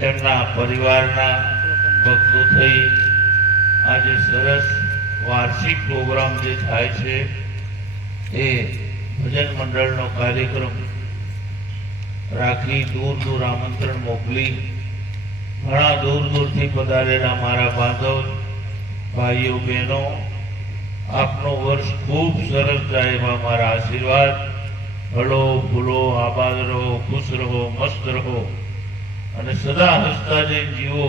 તેમના પરિવારના ભક્તો થઈ આજે સરસ વાર્ષિક પ્રોગ્રામ જે થાય છે એ ભજન મંડળનો કાર્યક્રમ રાખી દૂર દૂર આમંત્રણ મોકલી ઘણા દૂર દૂરથી પધારેલા મારા બાંધવ ભાઈઓ બહેનો, આપનો વર્ષ ખૂબ સરસ જાય એવા મારા આશીર્વાદ. હલો ફૂલો, આબાદ રહો, ખુશ રહો, મસ્ત રહો અને સદા હસતા જઈને જીવો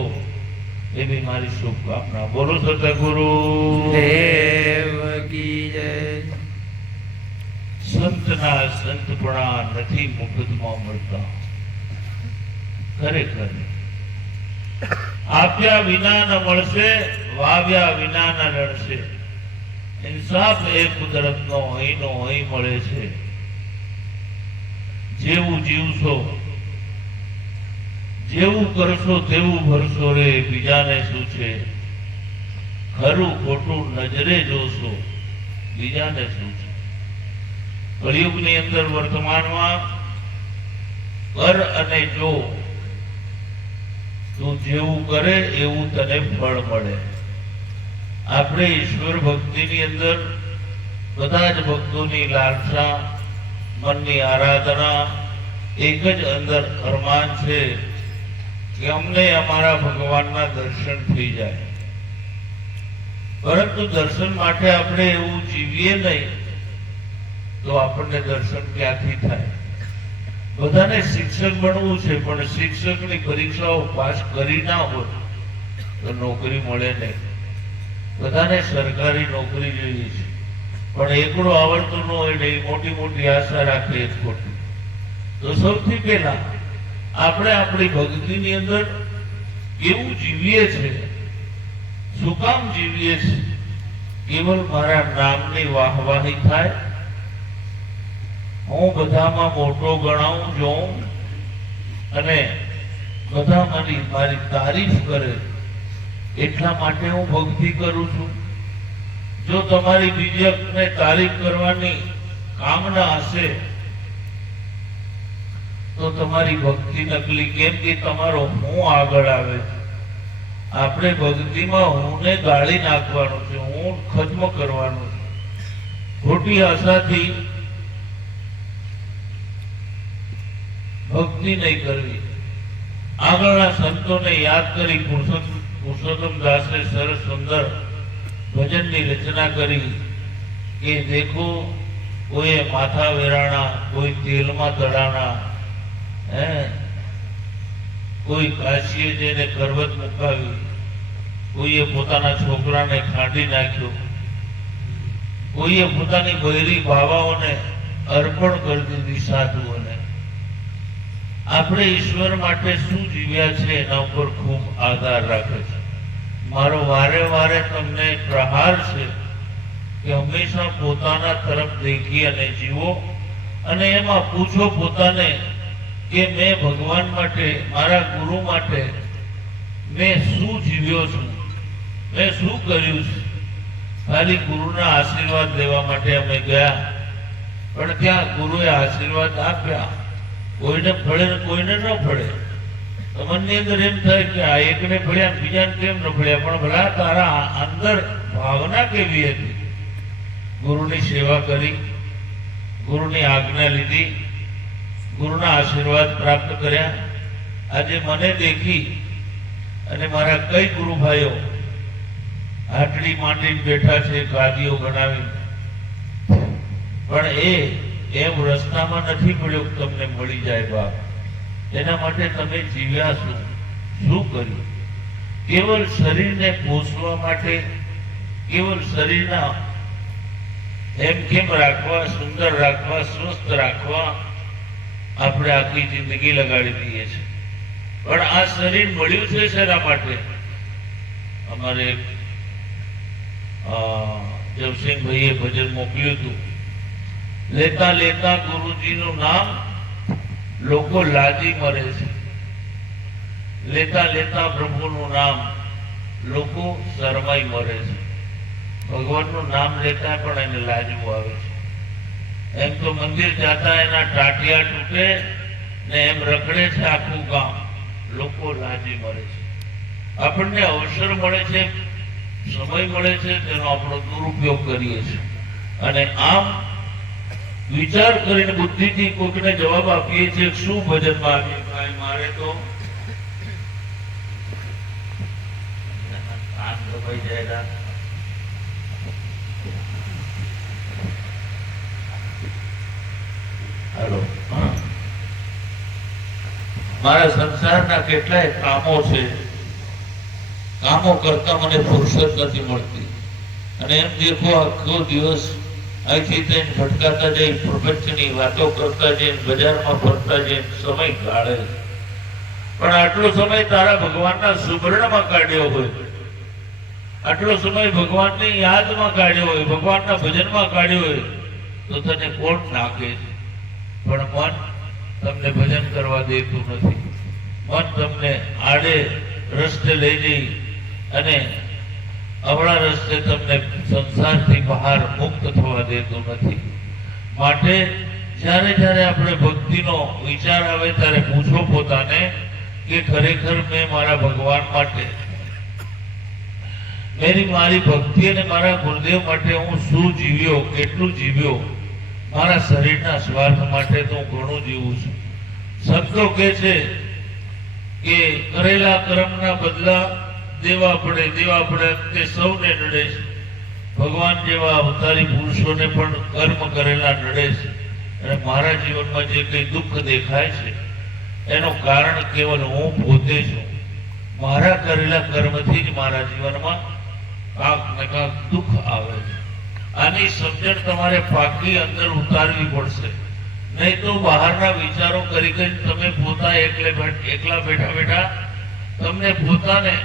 એવી મારી શુભકામના. બોલો સતગુરુ દેવ કી જય. સંતના સંતપણા નથી મુફતમાં મળતા. ખરેખર આપ્યા વિના ન મળશે, વાવ્યા વિના ન રણશે. ઇન્સાફ એ કુદરતનો અહીંનો અહીં મળે છે. જેવું જીવશો, જેવું કરશો તેવું ભરશો રે, બીજાને શું છે? ખરું ખોટું નજરે જોશો, બીજાને શું છે? કળિયુગની અંદર વર્તમાનમાં કર અને જો, તું જેવું કરે એવું તને ફળ મળે. આપણે ઈશ્વર ભક્તિની અંદર બધા જ ભક્તોની લાલસા, મનની આરાધના, એક જ અંદર અરમાન છે કે અમને અમારા ભગવાનના દર્શન થઈ જાય. પરંતુ દર્શન માટે આપણે એવું જીવીએ નહીં તો આપણને દર્શન ક્યાંથી થાય? બધાને શિક્ષક બનવું છે, પણ શિક્ષકની પરીક્ષાઓ પાસ કરી ના હોય તો નોકરી મળે નહીં. બધાને સરકારી નોકરી જોઈએ છે, પણ એકડો આવડતું ન હોય ને મોટી મોટી આશા રાખે એ ખોટું. તો સૌથી પહેલા આપણે આપણી ભક્તિની અંદર કેવું જીવીએ છીએ, શું કામ જીવીએ છીએ? કેવલ મારા નામની વાહવાહી થાય, હું બધામાં મોટો ગણાવું જોઉં અને બધા મારી તારીફ કરે એટલા માટે હું ભક્તિ કરું છું. જો તમારી બીજાને તારીફ કરવાની કામના હશે તો તમારી ભક્તિ નકલી. કેમ કે તમારો હું આગળ આવે છે. આપણે ભક્તિમાં હુંને ગાળી નાખવાનું છે, હું ખત્મ કરવાનું છે. ખોટી આશાથી ભક્તિ નહીં કરવી. આગળના સંતોને યાદ કરી પુરુષોત્તમ દાસે સરસ સુંદર ભજનની રચના કરી કે દેખો, કોઈએ માથા વેરાણા, કોઈ તેલમાં તળાણા, કોઈ કાશીએ જઈને કરવત મુકાવી, કોઈએ પોતાના છોકરાને ખાંડી નાખ્યો, કોઈએ પોતાની બૈરી બાવાઓને અર્પણ કરી દીધી સાધુઓને. આપણે ઈશ્વર માટે શું જીવ્યા છે એના ઉપર ખૂબ આધાર રાખે છે. મારો વારે વારે તમને પ્રહાર છે કે હંમેશા પોતાના તરફ દેખી અને જીવો અને એમાં પૂછો પોતાને કે મેં ભગવાન માટે, મારા ગુરુ માટે મેં શું જીવ્યો છું, મેં શું કર્યું છે? ખાલી ગુરુના આશીર્વાદ લેવા માટે અમે ગયા, પણ ત્યાં ગુરુએ આશીર્વાદ આપ્યા, કોઈને ફળે ને કોઈને ન ફળે. તો મનની અંદર એમ થાય કે આ એકને ફળ્યા બીજાને કેમ ન ફળ્યા? પણ ભલા તારા અંદર ભાવના કેવી હતી? ગુરુની સેવા કરી, ગુરુની આજ્ઞા લીધી, ગુરુના આશીર્વાદ પ્રાપ્ત કર્યા. આજે મને દેખી અને મારા કઈ ગુરુ ભાઈઓ હાટડી માંડીને બેઠા છે, ગાદીઓ બનાવી, પણ એમ રસ્તામાં નથી મળ્યો કે તમને મળી જાય બાપ. એના માટે તમે જીવ્યા શું કર્યું? કેવલ શરીરને પોષવા માટે, કેવલ શરીરના એમ કેમ રાખવા, સુંદર રાખવા, સ્વસ્થ રાખવા આપણે આખી જિંદગી લગાડી દઈએ છીએ. પણ આ શરીર મળ્યું છે શેના માટે? અમારે જવસિંહભાઈએ ભજન મોકલ્યું હતું, લેતા લેતા ગુરુજીનું નામ લોકો લાજી મરે છે. લેતા લેતા પ્રભુનું નામ લોકો શરમાઈ મરે છે. ભગવાનનું નામ લેતા પણ એને લાજવું આવે છે. એમ તો મંદિર જતા એના ટાટિયા તૂટે ને એમ રખડે છે આખું ગામ. લોકો તકો લાજી મળે છે, આપણને અવસર મળે છે, સમય મળે છે, તેનો આપણો દુરુપયોગ કરીએ છીએ. અને આમ વિચાર કરીને બુદ્ધિથી કોઈકને જવાબ આપીએ છીએ શું ભજનમાં આવીએ ભાઈ મારે તો કાન દબાઈ જાય. હાલો, મારા સંસારના કેટલાય કામો છે, કામો કરતા મને ફુરસત નથી મળતી. અને એમ દેખો આખો દિવસ અહીંથી થઈને ભટકાતા જઈ, પ્રપંચની વાતો કરતા જઈને, બજારમાં ફરતા જઈને સમય ગાળે. પણ આટલો સમય તારા ભગવાનના સુવર્ણમાં કાઢ્યો હોય, આટલો સમય ભગવાનની યાદમાં કાઢ્યો હોય, ભગવાનના ભજનમાં કાઢ્યો હોય, તો તને કોણ નાખે છે? પણ મન તમને ભજન કરવા દેતું નથી. મન તમને આડે રસ્તે લઈ જઈ અને અવળા રસ્તે તમને સંસારથી બહાર મુક્ત થવા દેતું નથી. માટે જ્યારે જ્યારે આપણે ભક્તિનો વિચાર આવે ત્યારે પૂછો પોતાને કે ખરેખર મેં મારા ભગવાન માટે, મારી ભક્તિ અને મારા ગુરુદેવ માટે હું શું જીવ્યો, કેટલું જીવ્યો? મારા શરીરના સ્વાર્થ માટે તો હું ઘણું જીવું છું. સંતો કહે છે કે કરેલા કર્મના બદલા દેવા પડે તે સૌને નડે છે. ભગવાન જેવા અવતારી પુરુષોને પણ કર્મ કરેલા નડે છે. અને મારા જીવનમાં જે કંઈ દુઃખ દેખાય છે એનું કારણ કેવલ હું પોતે છું. મારા કરેલા કર્મથી જ મારા જીવનમાં કાંક ને કાંક દુઃખ આવે છે. આની સમજણ તમારે પાકી અંદર ઉતારવી પડશે. નહીં તો બહારના વિચારો કરી કરીને તમે પોતા એકલા બેઠા બેઠા તમને પોતાને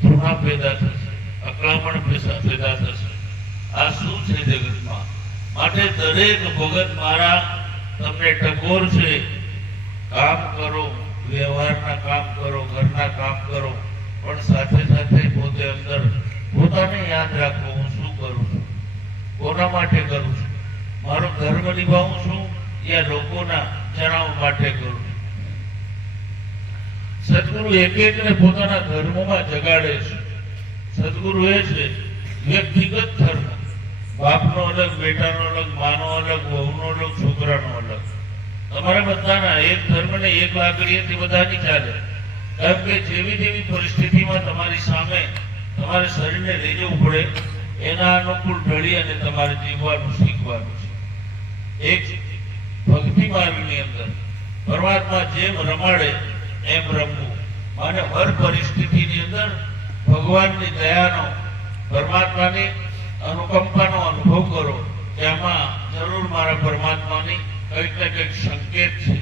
ધૃણા પેદા થશે, અકળામણ પેદા થશે. આ શું છે જગતમાં? માટે દરેક ભગત મારા તમને ટકોર છે, કામ કરો, વ્યવહારના કામ કરો, ઘરના કામ કરો, પણ સાથે સાથે પોતે અંદર પોતાને યાદ રાખો હું શું કરું છું, કોના માટે કરું છું, મારો ધર્મ નિભાવું છું યા લોકોના જણાવ માટે કરું છું. સદગુરુ એક એકને પોતાના ધર્મમાં જગાડે છે. સદગુરુ એ છે વ્યક્તિગત ધર્મ, બાપનો અલગ, બેટાનો અલગ, માનો અલગ, વહુનો અલગ, છોકરાનો અલગ. તમારા બધાના એક ધર્મ ને એક લાગણીથી બધાની ચાલે. કારણ કે જેવી જેવી પરિસ્થિતિમાં તમારી સામે તમારે શરીરને લઈ જવું પડે એના અનુકૂળ ઢળી અને તમારે જીવવાનું શીખવાનું છે. એક ભક્તિ માર્ગની અંદર પરમાત્મા જેમ રમાડે એમ રમવું. અને હર પરિસ્થિતિની અંદર ભગવાનની દયાનો, પરમાત્માની અનુકંપાનો અનુભવ કરો કે આમાં જરૂર મારા પરમાત્માની કંઈક ને કંઈક સંકેત છે.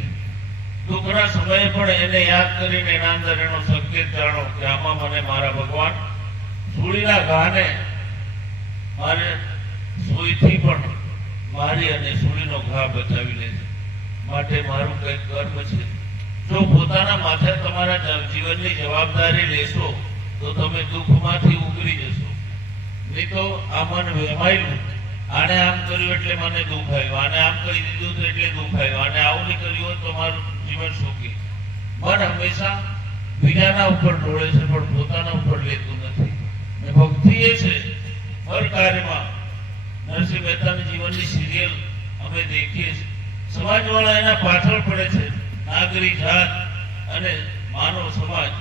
દુઃખના સમયે પણ એને યાદ કરીને એના અંદર એનો સંકેત જાણો કે આમાં મને મારા ભગવાન સૂળીના ઘાને મારે સુઈથી પણ મારી અને સૂળીનો ઘા બચાવી લે છે. માટે મારું કંઈક કર્મ છે. જો પોતાના માથે તમારા જીવનની જવાબદારી લેશો તો તમે દુઃખમાંથી ઉતરી જશો. નહીં તો આ મન વેમાયેલું, આને આમ કર્યું એટલે મને દુઃખ આવ્યું, આને આમ કરી દીધું તો એટલે દુઃખ આવ્યું, આને આવું નહીં કર્યું હોત તો મારું જીવન સુખી. મન હંમેશા બીજાના ઉપર ઢોળે છે પણ પોતાના ઉપર લેતું નથી. ભક્તિ એ છે હર કાર્યમાં. નરસિંહ મહેતાની જીવનની સિરિયલ અમે દેખીએ છીએ. સમાજવાળા એના પાછળ પડે છે, નાગરિક જાત અને માનવ સમાજ.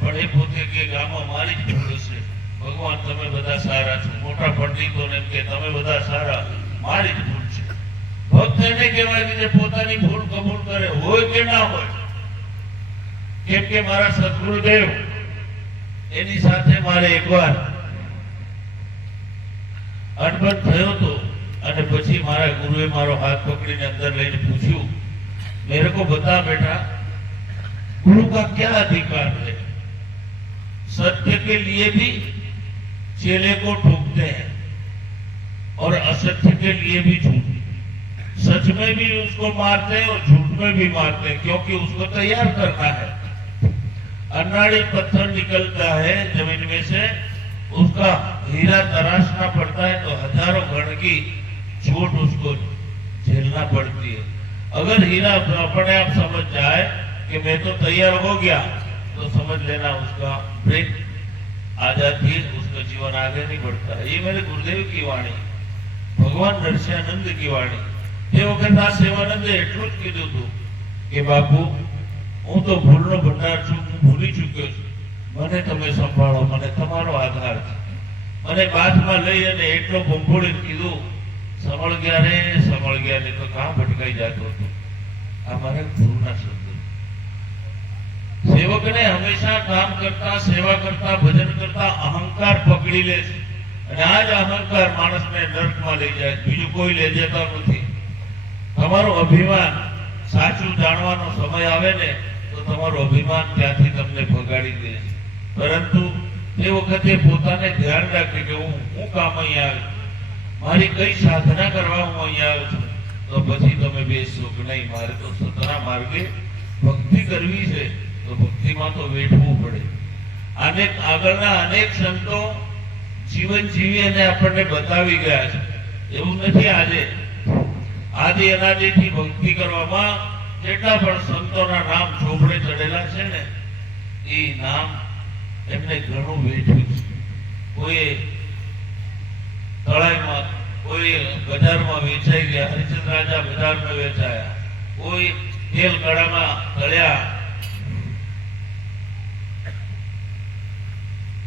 પણ એ પોતે કે ગામમાં મારી જ ભૂલ છે, ભગવાન તમે બધા સારા છો. મોટા પંડિતોને એમ કે તમે બધા સારા, મારી જ ભૂલ છે. ભક્ત એને કહેવાય કે જે પોતાની ભૂલ કબૂલ કરે, હોય કે ના હોય. કેમ કે મારા સદગુરુદેવ એની સાથે મારે એકવાર અનબન થયો હતો અને પછી મારા ગુરુએ મારો હાથ પકડીને અંદર લઈને પૂછ્યું, मेरे को बता बेटा गुरु का क्या अधिकार है? सत्य के लिए भी चेले को ठोकते हैं और असत्य के लिए भी झूठ, सच में भी उसको मारते हैं और झूठ में भी मारते हैं, क्योंकि उसको तैयार करना है. अनाड़ी पत्थर निकलता है जमीन में से, उसका हीरा तराशना पड़ता है तो हजारों गण की चोट उसको झेलना पड़ती है. अगर हीरा अपने आप समझ जाए कि कि मैं तो तैयार हो गया, तो समझ लेना उसका ब्रेक आ जाती है, उसका जीवन आगे नहीं बढ़ता है। ये मेरे गुरुदेव की वाणी, भगवान नरसिंहानंद की वाणी। એ વખત આ સેવાનંદે એટલું જ કીધું હતું કે બાપુ, હું તો ભૂલનો ભંડાર છું, હું ભૂલી ચૂક્યો છું, મને તમે સંભાળો, મને તમારો આધાર છે। મને બાથમાં લઈ અને એટલો બંભોળીને કીધું, સંભળ ગયા રે, સંભળ ગયા, નહીં તો કાં ભટકાઈ જતો હતો। આ મારા ગુરુના શબ્દ। સેવકને હંમેશા કામ કરતા, સેવા કરતા, ભજન કરતા અહંકાર પકડી લે છે, અને આ જ અહંકાર માણસને નરકમાં લઈ જાય, બીજું કોઈ લઈ જતા નથી। તમારું અભિમાન સાચું જાણવાનો સમય આવે ને તો તમારું અભિમાન ત્યાંથી તમને ભગાડી દે છે। પરંતુ એ વખતે પોતાને ધ્યાન રાખે કે હું કામ અહીંયા આવ્યો, મારી કઈ સાધના કરવા હું અહીંયા આવ્યો છું, તો પછી તમે બેસશો કે નહીં, મારે તો સતના માર્ગે ભક્તિ કરવી છે, તો ભક્તિમાં તો વેઠવું પડે। આને આગળના અનેક સંતો જીવન જીવી અને આપણને બતાવી ગયા છે। એવું નથી આજે આદિ અનાદિથી ભક્તિ કરવામાં જેટલા પણ સંતોના નામ ચોપડે ચડેલા છે ને, એ નામ એમને ઘણું વેઠ્યું છે। કોઈ તળાઈમાં, કોઈ બજારમાં વેચાઈ ગયા, હરિચંદ્ર રાજા બજારમાં વેચાયા, કોઈ તેલ કડામાં તળ્યા,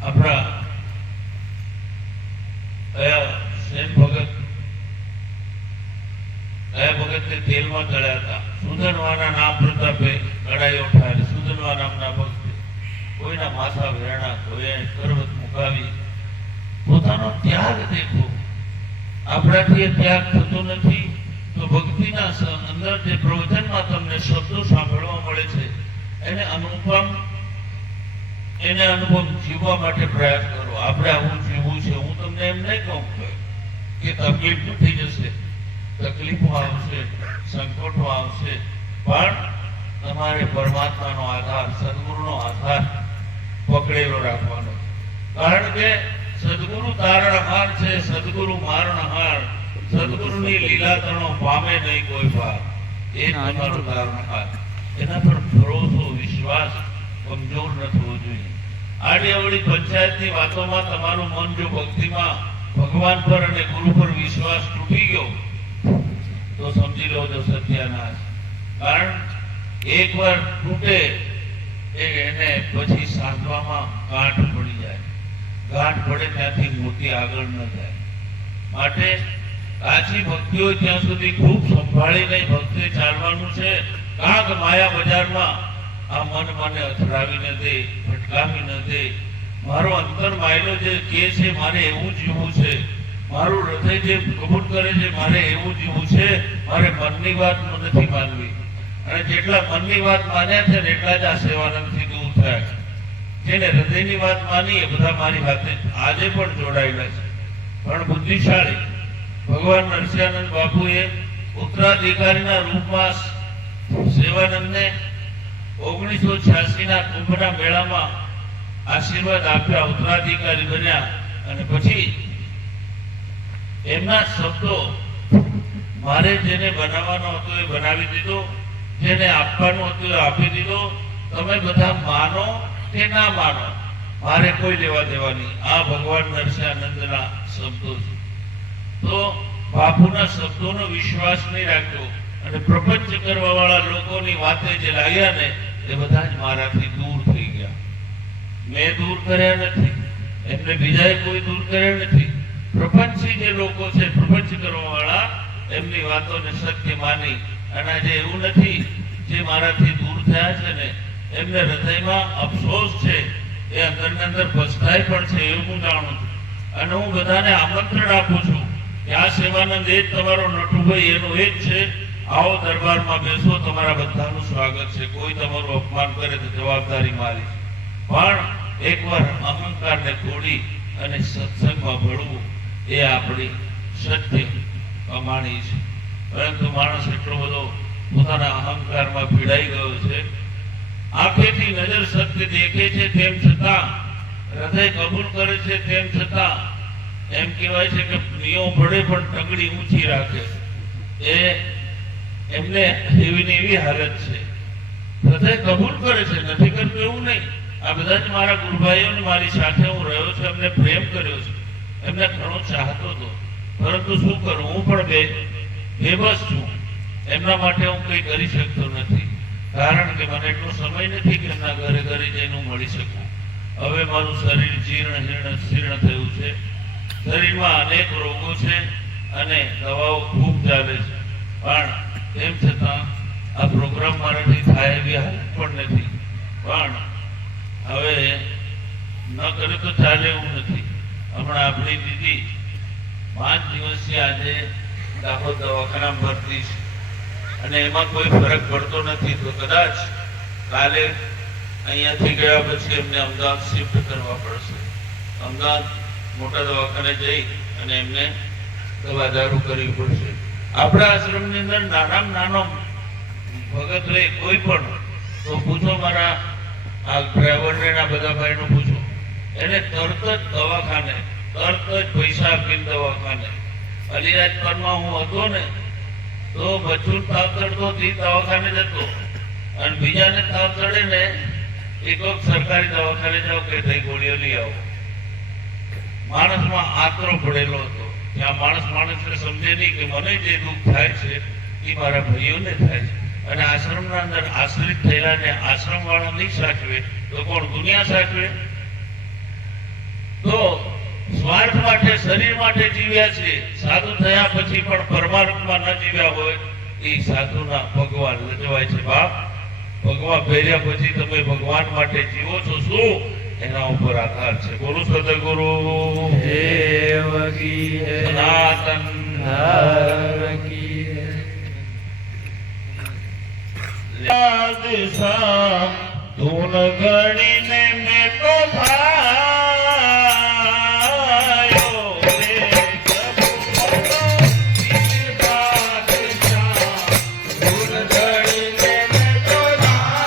આપણા સેન ભગત ભગતને તેલમાં તળ્યા હતા। સુધનવાના નામ પ્રતાપે કડાઈઓ ઠારી, સુધનવા નામના ભક્તે કોઈના માથા વેરણા, કોઈએ કરવત મુકાવી, પોતાનો ત્યાગ દેખો। આપણાથી એ ત્યાગ થતો નથી, તો ભક્તિના અંદર જે પ્રવચનમાં તમને શબ્દો સાંભળવા મળે છે, એને અનુપમ જીવવા માટે પ્રયાસ કરો। આપણે આવું જીવવું છે। હું તમને એમ નહીં કહું કે તકલીફ નથી જશે, તકલીફો આવશે, સંકટો આવશે, પણ તમારે પરમાત્માનો આધાર, સદગુરુનો આધાર પકડેલો રાખવાનો। કારણ કે સદગુરુ તારણહાર છે, સદગુરુ મારણહાર, સદગુરુની લીલા તણો પામે નહીં કોઈ પાર, એ તમારો તારણહાર। એના પર ભરોસો, વિશ્વાસ કમજોર ન થવો જોઈએ। આડી અવળી પંચાયતની વાતોમાં તમારું મન જો ભક્તિમાં ભગવાન પર અને ગુરુ પર વિશ્વાસ તૂટી ગયો તો સમજી લો જો સત્યાનાશ। કારણ એકવાર તૂટે એને પછી સાંધવામાં ગાંઠ પડી જાય, ગાંઠ પડે ત્યાંથી મોટી આગળ ન જાય। માટે કાચી ભક્તિ હોય ત્યાં સુધી ખૂબ સંભાળીને ભક્તિ ચાલવાનું છે। કાંક માયા બજારમાં આ મન મને અથડાવી ન દે, ભટકાવી ન દે। મારો અંતર માયલો જે કે છે મારે એવું જીવવું છે, મારું હૃદય જે કબૂલ કરે છે મારે એવું જીવવું છે, મારે મનની વાત નથી માનવી। અને જેટલા મનની વાત માન્યા છે ને એટલા જ આ સેવાનંદથી દૂર થયા છે। જેને હૃદયની વાત માની એ બધા મારી વાતે આજે પણ જોડાયેલા છે। પણ બુદ્ધિશાળી ભગવાન નરસિંહાનંદ બાપુએ ઉત્તરાધિકારીના રૂપમાં સેવાનંદને 1986 ના કુંભના મેળામાં આશીર્વાદ આપ્યા, ઉત્તરાધિકારી બન્યા, અને પછી એમના શબ્દો, મારે જેને બનાવવાનો હતો એ બનાવી દીધો, જેને આપવાનું હતું એ આપી દીધો, તમે બધા માનો કે ના માનો, મારે કોઈ લેવા દેવા નહીં। આ ભગવાન નરસિંહાનંદના શબ્દો છે। તો બાપુના શબ્દોનો વિશ્વાસ નહીં રાખ્યો, અને પ્રપંચ કરવા વાળા લોકોની વાતે જે લાગ્યા ને એ બધા જ મારાથી દૂર થઈ ગયા। મેં દૂર કર્યા નથી, એમને બીજાએ કોઈ દૂર કર્યા નથી। પ્રપંચી જે લોકો છે, પ્રપંચ કરવા વાળા, એમની વાતોને સત્ય માની, અને આજે એવું નથી જે મારાથી દૂર થયા છે ને એમને હૃદયમાં અફસોસ છે, એ અંદરને અંદર પછતાય પણ છે, એવું હું જાણું છું। અને હું બધાને આમંત્રણ આપું છું કે આ સેવાનંદ એ જ તમારો નટુભાઈ, એનો એ જ છે। આવો દરબારમાં બેસો, તમારા બધાનું સ્વાગત છે। કોઈ તમારું અપમાન કરે તો જવાબદારી મારી, પણ એકવાર અહંકારને તોડી અને સત્સંગમાં ભળવું એ આપણી સત્ય કમાણી છે। પરંતુ માણસ એટલો બધો પોતાના અહંકારમાં પીડાઈ ગયો છે, આંખેથી નજર સત્ય દેખે છે તેમ છતાં, હૃદય કબૂલ કરે છે તેમ છતાં, એમ કહેવાય છે કે નિયો પડે પણ ટંગડી ઊંચી રાખે, એ એમને એવી હાલત છે। હૃદય કબૂલ કરે છે, નથી કરતું એવું નહીં. આ બધા જ મારા ગુરુભાઈઓને મારી સાથે હું રહ્યો છું, એમને પ્રેમ કર્યો છે, એમને ઘણો ચાહતો હતો. પરંતુ શું કરું, હું પણ બેબસ છું. એમના માટે હું કંઈ કરી શકતો નથી, કારણ કે મને એટલો સમય નથી કે એમના ઘરે ઘરે જઈને હું મળી શકું. હવે મારું શરીર જીર્ણ શીર્ણ થયું છે, શરીરમાં અનેક રોગો છે અને દવાઓ ખૂબ ચાલે છે, પણ તેમ છતાં આ પ્રોગ્રામ મારાથી થાય એવી હાલત પણ નથી. પણ હવે ન કરે તો ચાલે એવું નથી. હમણાં આપણી દીદી 5 દિવસથી આજે દાહોદ દવાખાનામાં ભરતી છે અને એમાં કોઈ ફરક પડતો નથી. તો કદાચ કાલે અહીંયાથી ગયા પછી એમને અમદાવાદ શિફ્ટ કરવા પડશે. અમદાવાદ મોટા દવાખાને જઈ અને એમને દવા દારૂ કરવી પડશે. આપણા આશ્રમની અંદર નાનામાં નાનો ભગત રહે કોઈ પણ તો પૂછો, મારા આ ડ્રાઈવરને ના બધા ભાઈનો પૂછો, એને તરત જ દવાખાને, તરત જ પૈસા આપીને દવાખાને. અલીરાજપુરમાં હું હતો ને તો બચ્ચું તાવ ચડતો દવાખાને જતો અને બીજાને તાવ ચડે ને એક વખત સરકારી દવાખાને જાઓ કે થઈ ગોળીઓ લઈ આવો. માણસમાં આતરો પડેલો હતો. ત્યાં માણસને સમજે નહીં કે મને જે દુઃખ થાય છે એ મારા ભાઈઓને થાય છે. અને આશ્રમના અંદર આશ્રિત થયેલાને આશ્રમ વાળા નહીં સાચવે તો કોણ દુનિયા સાચવે? તો સ્વાર્થ માટે, શરીર માટે જીવ્યા છે. સાધુ થયા પછી પણ પરમાત્મા ન જીવ્યા હોય એ સાધુના ભગવાન લજવાય છે. બાપ, ભગવાન પહેર્યા પછી તમે ભગવાન માટે જીવો છો, શું એના ઉપર આધાર છે. બોલો સદગુરુ દેવકી જય, સનાતન ધર્મ કી દિશા ધૂન ગણીને મેં તો ભાયો રે પ્રભુ ધૂન ગણીને મેં તો ભાયો.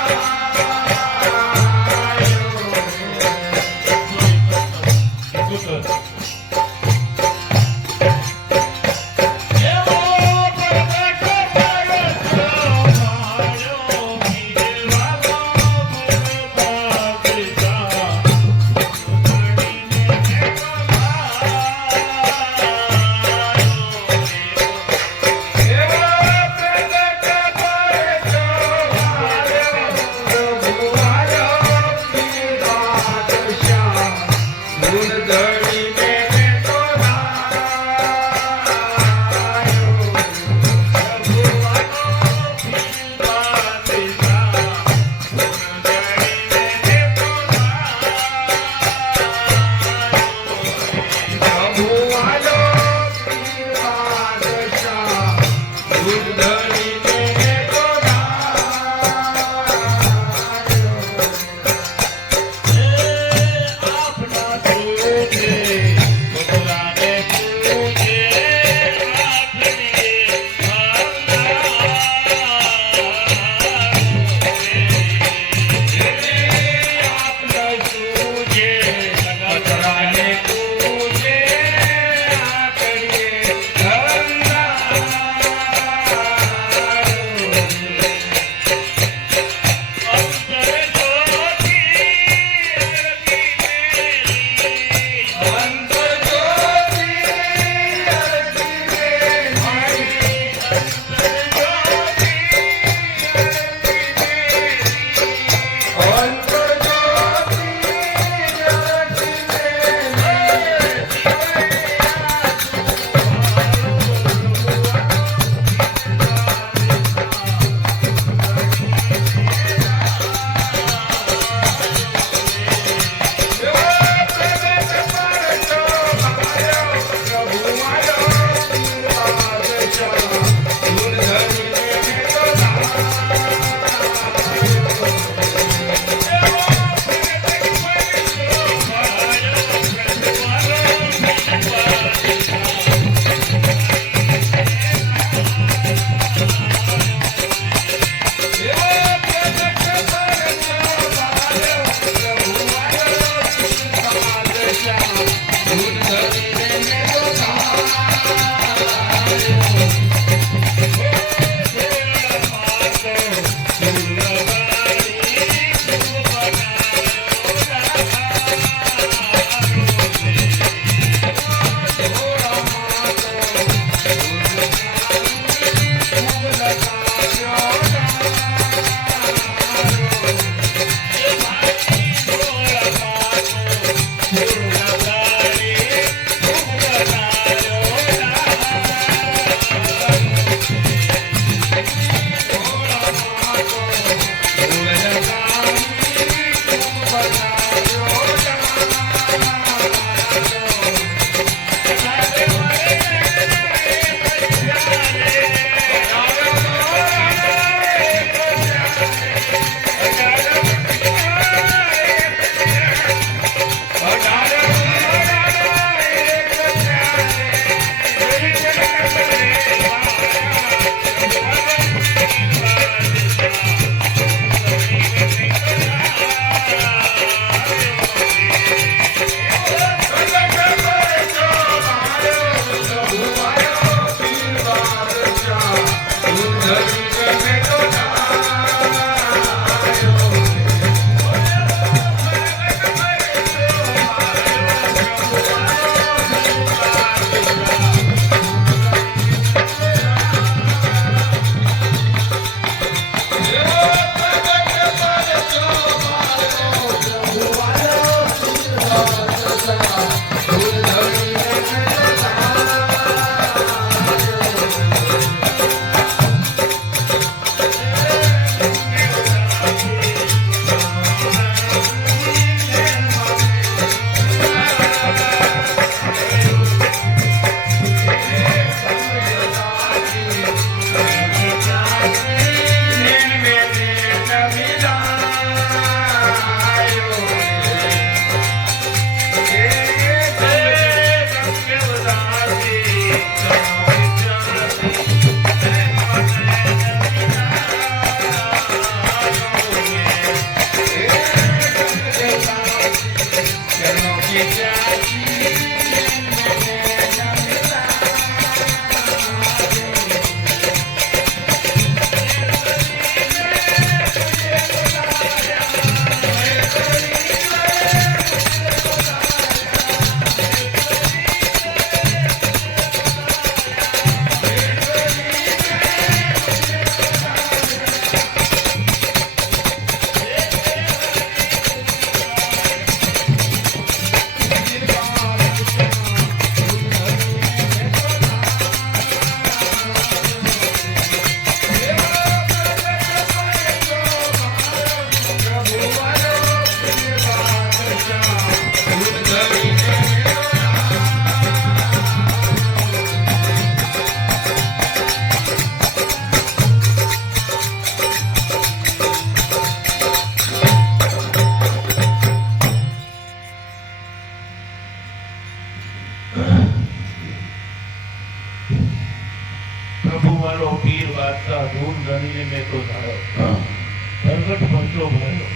સંકટ પહોંચો ભરેલો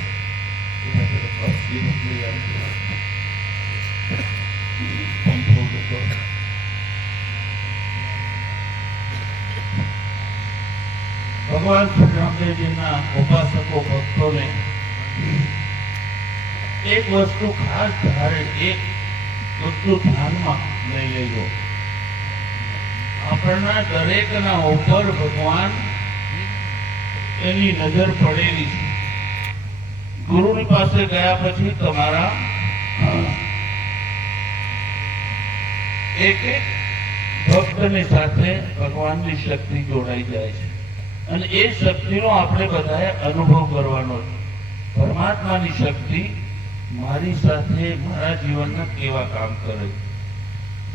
એના તરફ અર્થી મોકલી આપજો. પંખો મૂકો. ભગવાન શ્રી રામદેવજીના ઉપાસકો ભક્તોને એક વસ્તુ ખાસ ધારે, એક વસ્તુ ધ્યાનમાં લઈ લેજો. આપણના દરેકના ઉપર ભગવાન એની નજર પડેલી છે. ગુરુની પાસે ગયા પછી તમારા એક એક ભક્તની સાથે ભગવાનની શક્તિ જોડાઈ જાય છે અને એ શક્તિનો આપણે બધાએ અનુભવ કરવાનો છે. પરમાત્માની શક્તિ મારી સાથે મારા જીવનમાં કેવા કામ કરે છે.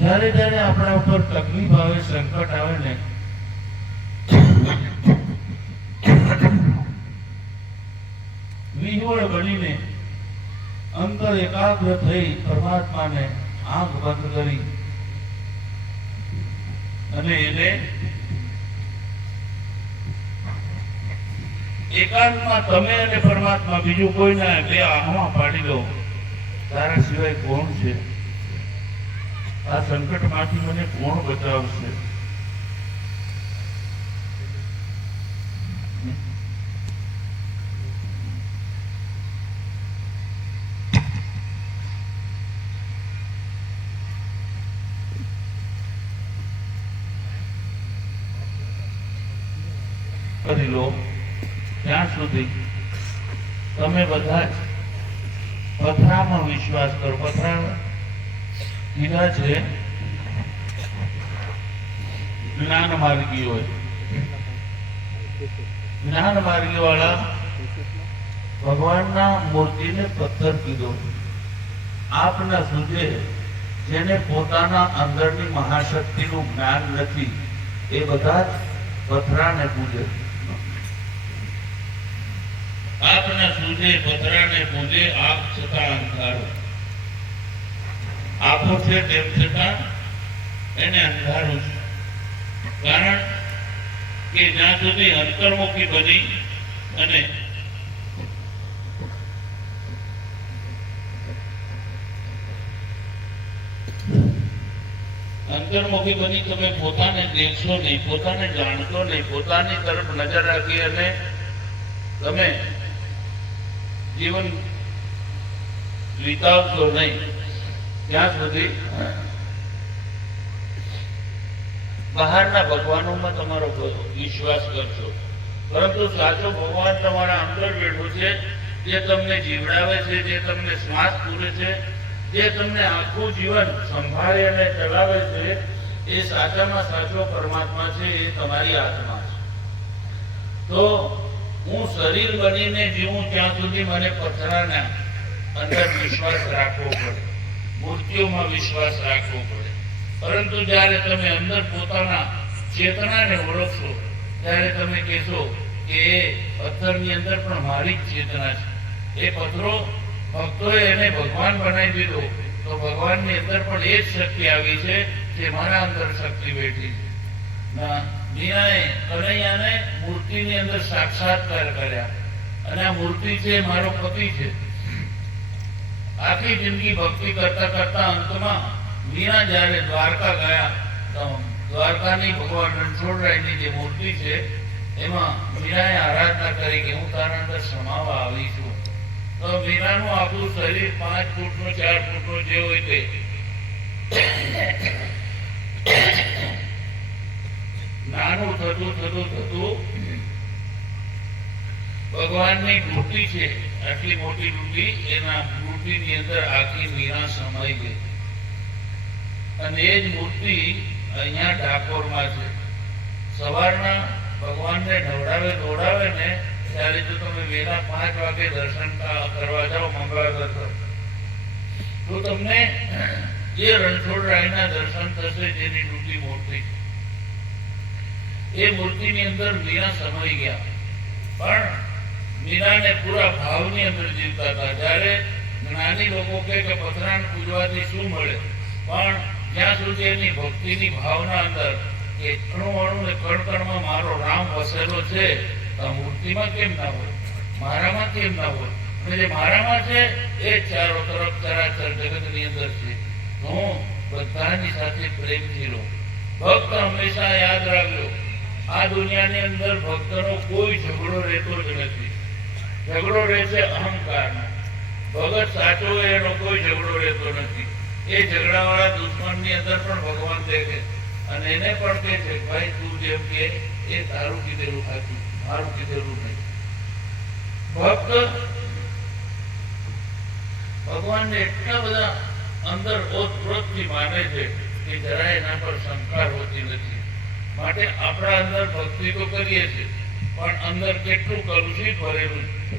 જ્યારે જ્યારે આપણા ઉપર તકલીફ આવે, સંકટ આવે ને, વિહવળ બનીને અંતર એકાગ્ર થઈ પરમાત્માને આંખ બંધ કરી અને એને એકાંતમાં તમે અને પરમાત્મા, બીજું કોઈ ના, બે આંખમાં પાડી લો, તારા સિવાય કોણ છે? આ સંકટમાંથી મને કોણ બચાવશે? કરી લો. ત્યાં સુધી તમે બધા જ પથરામાં વિશ્વાસ કરો. પથરા કીધા છે જ્ઞાન માર્ગી હોય. જ્ઞાન માર્ગી વાળા ભગવાનના મૂર્તિને પથ્થર કીધો. આપના સૂજે જેને પોતાના અંદરની મહાશક્તિનું જ્ઞાન નથી એ બધા જ પથરાને પૂજે. આપના સૂજે પથરાને પૂજે, આપ છતાં અંધારો. આપો છે તેમ છતાં એને અંધારું છે. કારણ કે જ્યાં સુધી અંતર્મુખી બની અને અંતર્મુખી બની તમે પોતાને દેખશો નહીં, પોતાને જાણશો નહીં, પોતાની તરફ નજર રાખી અને તમે જીવન વિતાવશો નહીં ત્યાં સુધી બહારના ભગવાનોમાં તમારો વિશ્વાસ કરશો. પરંતુ સાચો ભગવાન તમારા અંદર બેઠો છે, જે તમને જીવડાવે છે, જે તમને શ્વાસ પૂરે છે, જે તમને આખું જીવન સંભાળે અને ચલાવે છે, એ સાચામાં સાચો પરમાત્મા છે, એ તમારી આત્મા છે. તો હું શરીર બનીને જીવું ત્યાં સુધી મને પથરાના અંદર વિશ્વાસ રાખવો પડે, મૂર્તિઓમાં વિશ્વાસ રાખવો પડે. પરંતુ જ્યારે તમે અંદર પોતાના ચેતનાને ઓળખશો, ત્યારે તમે કહેશો કે એ પથ્થરની અંદર પણ મારી જ ચેતના છે. એ પથ્થરો ભક્તોએ એને ભગવાન બનાવી દીધો, તો ભગવાનની અંદર પણ એ જ શક્તિ આવી છે જે મારા અંદર શક્તિ બેઠી છે. મીરાએ કનૈયાને મૂર્તિની અંદર સાક્ષાત્કાર કર્યા અને આ મૂર્તિ છે મારો પતિ છે. આખી જિંદગી ભક્તિ કરતા કરતા અંતમાં મીરા જ્યારે દ્વારકા ગયા, તો દ્વારકાની ભગવાન રણછોડરાયની જે મૂર્તિ છે એમાં મીરાએ આરાધના કરી કે હું તારા અંદર સમાવા આવી છું. તો મીરાનું આખું શરીર 5 ફૂટનું 4 ફૂટનું જે હોય તે નાનું થતું થતું થતું ભગવાનની મૂર્તિ છે, આટલી મોટી મૂર્તિ, એના મૂર્તિની અંદર આખી મીરા સમાઈ ગઈ. અને એ જ મૂર્તિ અહીંયા ડાકોરમાં છે. સવારના ભગવાનને નવડાવે દોડાવે ને ત્યારે જો તમે વહેલા 5 વાગે દર્શન કરવા જાઓ, મંગળા દર્શન, તો તમને એ રણછોડરાયના દર્શન થશે જેની તૂટી મૂર્તિ. એ મૂર્તિની અંદર મીરા સમાઈ ગયા, પણ મીરાને પૂરા ભાવની અંદર જીવતા હતા. જ્યારે જ્ઞાની લોકો કહે કે પથરાને પૂજવાથી શું મળે, પણ જ્યાં સુધી એની ભક્તિની ભાવના અંદર કે અણુ ને કણ કણમાં મારો રામ વસેલો છે, તો મૂર્તિમાં કેમ ના હોય? મારામાં મારામાંથી એમ ના હોય. અને જે મારામાં છે એ ચારો તરફ ચરાચર જગતની અંદર છે. હું બધાની સાથે પ્રેમથી રહું. ભક્ત હંમેશા યાદ રાખજો, આ દુનિયાની અંદર ભક્તનો કોઈ ઝઘડો રહેતો જ નથી. ઝઘડો રહે છે અહંકારનો. ભગત સાચો હોય એનો કોઈ ઝઘડો રહેતો નથી. એ ઝઘડાવાળા દુશ્મનની અંદર પણ ભગવાન દેખે અને એને પણ કહે છે, ભાઈ તું જેમ કે એ તારું કીધેલું સાચું, મારું કીધેલું નહીં. ભક્ત ભગવાનને એટલા બધા અંદર ઓતપ્રોતથી માને છે કે જરાય એના પર શંકા હોતી નથી. માટે આપણા અંદર ભક્તિ તો કરીએ છીએ, પણ અંદર કેટલું કલુષિત ભરેલું છે.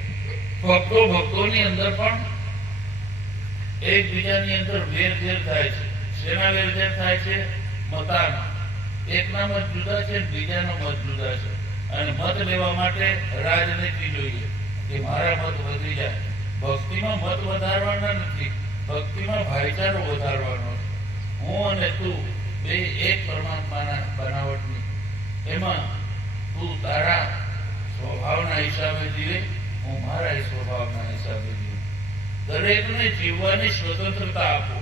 ભક્તોની અંદર પણ એકબીજાની અંદર વેરઝેર થાય છે. શેના વેરઝેર થાય છે? મતાના. એકના મત જુદા છે, બીજાનો મત જુદા છે. અને મત લેવા માટે રાજનીતિ જોઈએ કે મારા મત વધી જાય. ભક્તિમાં મત વધારવાના નથી, ભક્તિમાં ભાઈચારો વધારવાનો છે. હું અને તું બે એક પરમાત્માના બનાવટની. એમાં તું તારા સ્વભાવના હિસાબે જીવે, હું મારા સ્વભાવના હિસાબે જીવું. દરેકને જીવવાની સ્વતંત્રતા આપો.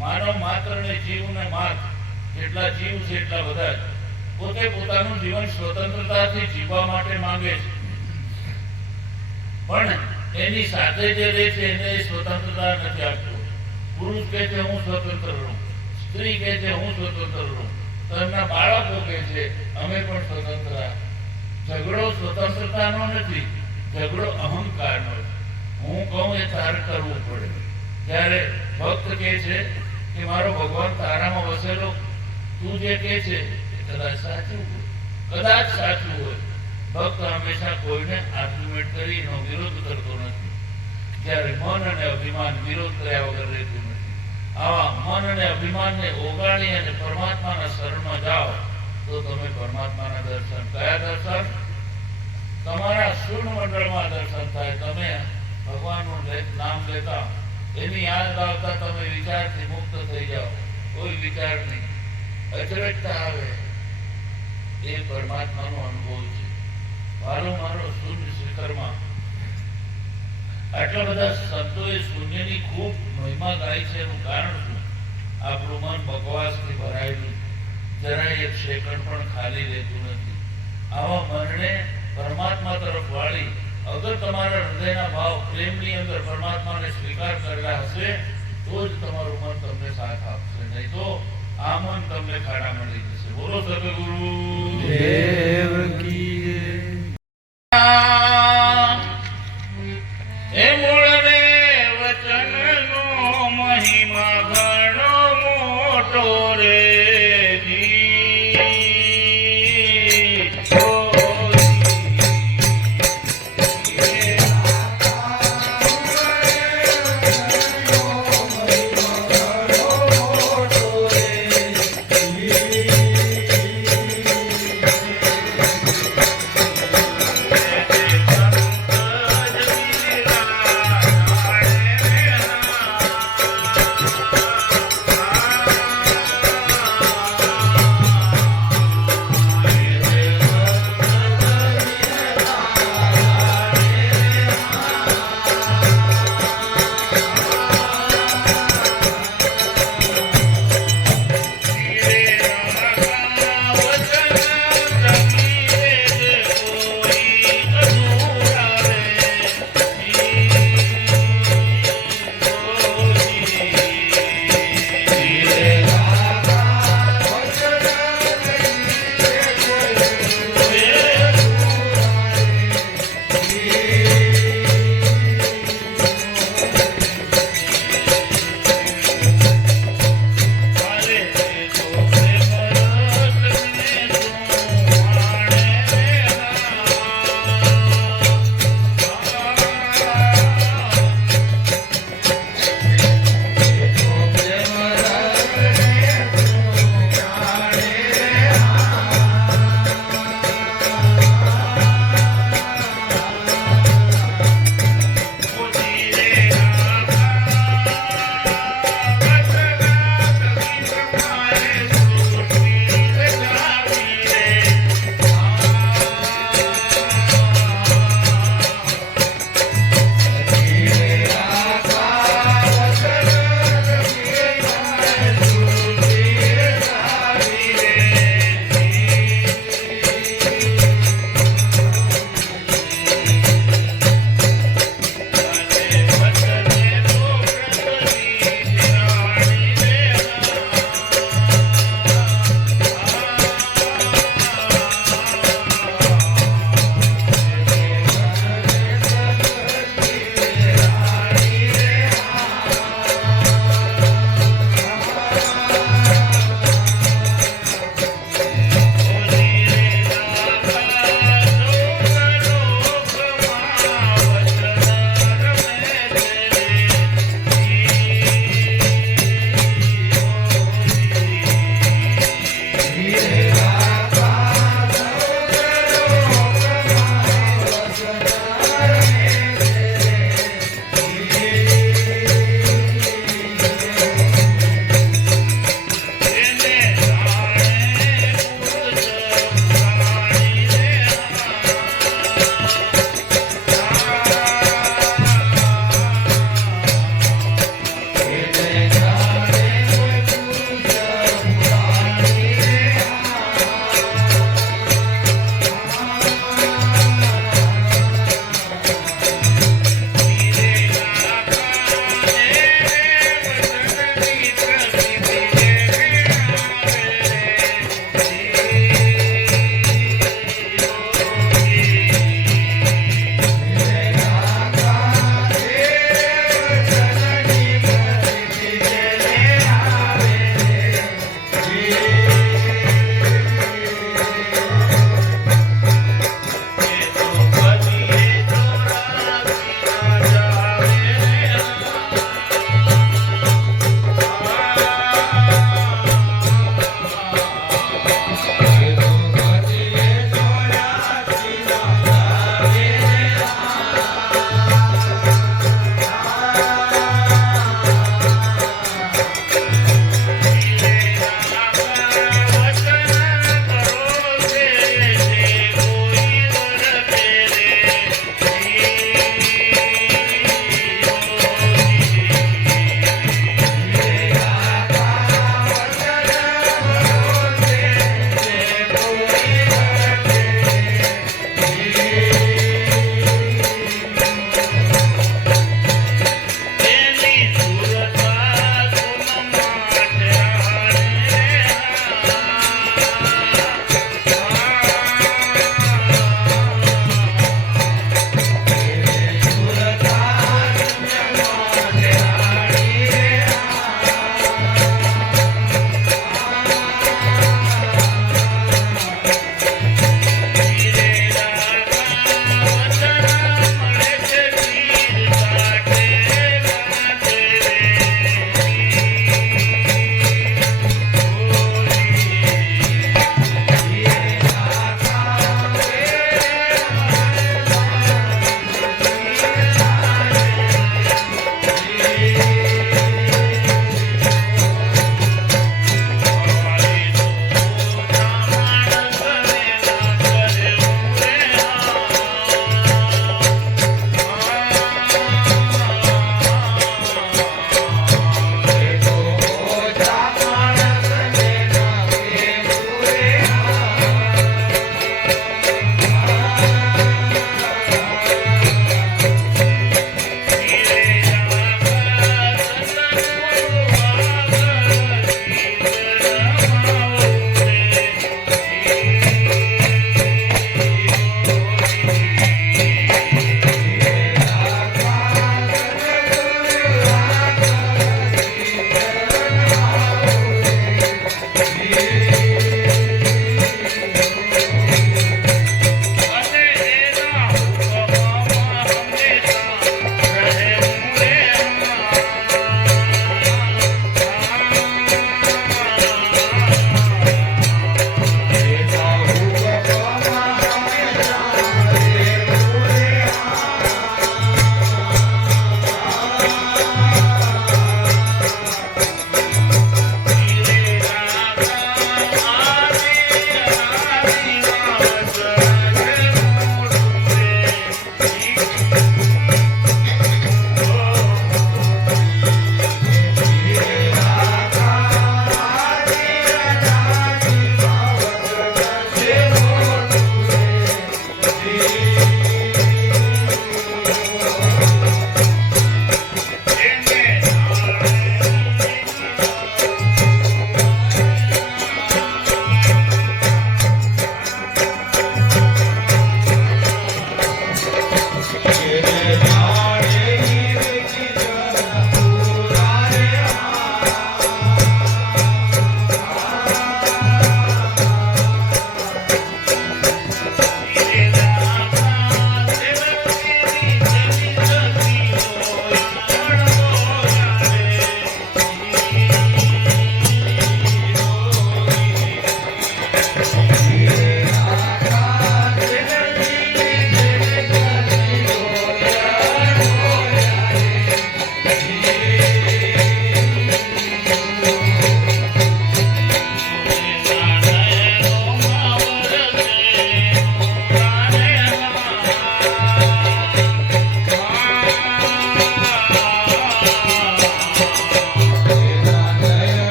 માનવ માત્રને જીવને માત, જેટલા જીવ છે એટલા બધા જ પોતે પોતાનું જીવન સ્વતંત્રતાથી જીવવા માટે માંગે છે. પણ એની સાથે જે રહે છે એને સ્વતંત્રતા નથી આપતો. પુરુષ કહે છે હું સ્વતંત્ર રહું, સ્ત્રી કહે છે હું સ્વતંત્ર રહું, તો એમના બાળકો કહે છે અમે પણ સ્વતંત્ર. ઝઘડો સ્વતંત્રતાનો નથી, ઝઘડો અહંકારનો છે. હું કહું એ તારે કરવું પડે. ત્યારે ભક્ત કહે છે કે મારો ભગવાન તારામાં વસેલો, તું જે કહે છે એ કદાચ સાચું હોય, કદાચ સાચું હોય. ભક્ત હંમેશા કોઈને આર્ગ્યુમેન્ટ કરી એનો વિરોધ કરતો નથી. જ્યારે મન અને અભિમાન વિરોધ કર્યા વગર રહેતું નથી. આવા મન અને અભિમાનને ઓગાળી અને પરમાત્માના શરણમાં જાઓ તો તમે પરમાત્માના દર્શન. કયા દર્શન? તમારા શૂન્ય મંડળમાં દર્શન થાય. તમે ભગવાનનું નામ લેતા, એની યાદ આવતા તમે વિચારથી મુક્ત થઈ જાઓ. કોઈ વિચાર નહીં, અચરજતા આવે. એ પરમાત્માનો અનુભવ છે. મારો શૂન્ય શિખરમાં આટલા બધા સંતોએ શૂન્યની ખૂબ મહિમા ગાઈ છે. એનું કારણ શું? આપણું મન બકવાસથી ભરાયેલું, જરાય એક સેકન્ડ પણ ખાલી રહેતું નથી. આવા મનને પરમાત્મા તરફ વાળી, અગર તમારા હૃદયના ભાવ પ્રેમની અંદર પરમાત્માને સ્વીકાર કરેલા હશે તો જ તમારું મન તમને સાથ આપશે, નહીં તો આ મન તમને ખાડા મળી જશે. બોલો સદગુરુ દેવ કી એ મૂળને વચનનો મહિમા ઘણો મોટો રે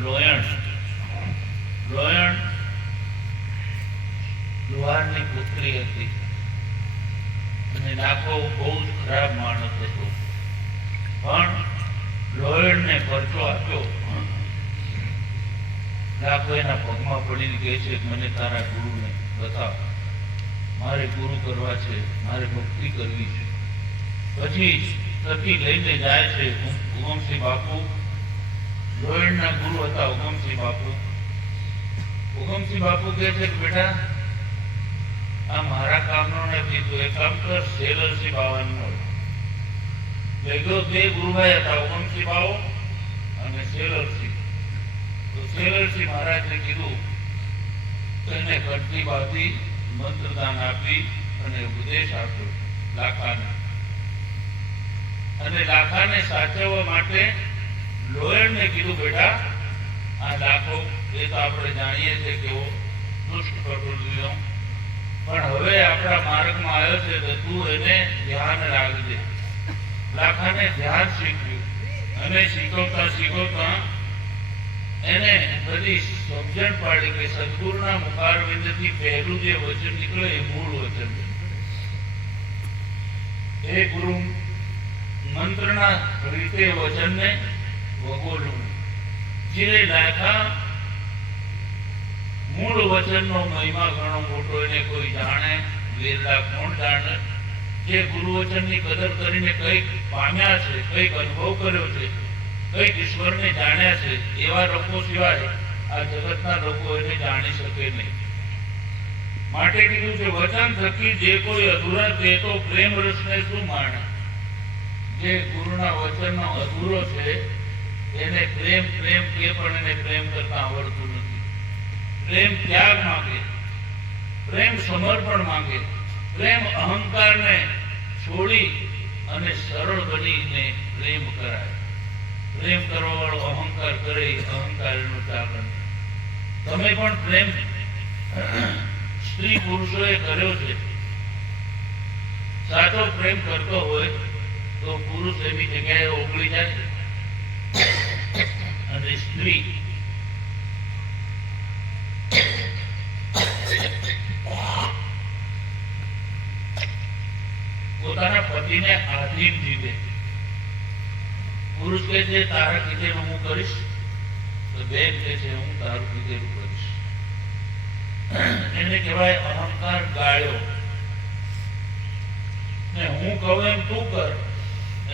લોયણ લુહારની પુત્રી હતી અને લાખો બહુ જ ખરાબ માણસ હતો, પણ લોયણને પરચો આપ્યો. લાખો એના પગમાં પડીને કહે છે, મને તારા ગુરુને બતાવ, મારે ગુરુ કરવા છે, મારે ભક્તિ કરવી છે. પછી સતી લઈને જાય છે ઉગમસિંહ બાપુ. લોયણના ગુરુ હતા ઉગમસિંહ બાપુ. ઉગમસિંહ બાપુ કહે છે કે બેટા, આ મારા કામનો નથી, તો એક કામ કર, શેલરસિંહ બાવાનું મળ. ભેગો બે ગુરુભાઈ હતા, ઉગમસિંહ બાવો અને શેલરસિંહ. તો શેલરસિંહ મહારાજને કીધું, એને કટકી બાંધી મંત્રદાન આપી અને ઉપદેશ આપ્યો લાખાને. અને લાખાને સાચવવા માટે લોયણને કીધું, બેટા આ લાખો એ તો આપણે જાણીએ છીએ કેવો દુષ્ટ પ્રકૃતિનો, પણ હવે આપણા માર્ગમાં આવ્યો છે તો તું એને ધ્યાન રાખજે. લાખાને ધ્યાન શીખ્યું અને શીખવતા એને બધી સમજણ પાડી કે સદગુરુના મુખારવિંદથી પહેલું જે વચન નીકળે એ મૂળ વચન છે. એ ગુરુ મંત્રના રીતે વચનને વગોલવું. જે લાખા મૂળ વચનનો મહિમા ઘણો મોટો, એને કોઈ જાણે, વેરલા કોણ જાણે. જે ગુરુ વચનની કદર કરીને કંઈક પામ્યા છે, કંઈક અનુભવ કર્યો છે, કંઈક ઈશ્વરને જાણ્યા છે, એવા લોકો સિવાય આ જગતના લોકો એને જાણી શકે નહીં. માટે કીધું છે, વચન થકી જે કોઈ અધૂરા તે તો પ્રેમ રસને શું માણે. જે ગુરુના વચનનો અધૂરો છે એને પ્રેમ કે પણ એને પ્રેમ કરતા આવડતું નથી. પ્રેમ ત્યાગ માંગે, પ્રેમ સમર્પણ માંગે, પ્રેમ અહંકારને છોડી અને સરળ બનીને પ્રેમ કરાય. પ્રેમ કરવા વાળો અહંકાર કરે, અહંકાર એનું ચાલન. તમે પણ પ્રેમ સ્ત્રી પુરુષોએ કર્યો છે. સાચો પ્રેમ કરતો હોય તો પુરુષ એની જગ્યાએ ઓગળી જાય અને સ્ત્રી પોતાના પતિને આધીન જીવે. પુરુષ કહે છે તારા કીધેલું હું કરીશ, તો બેન કહે છે હું તારું કીધેલું કરીશ. એને કહેવાય અહંકાર ગાળ્યો. ને હું કહું એમ તું કર,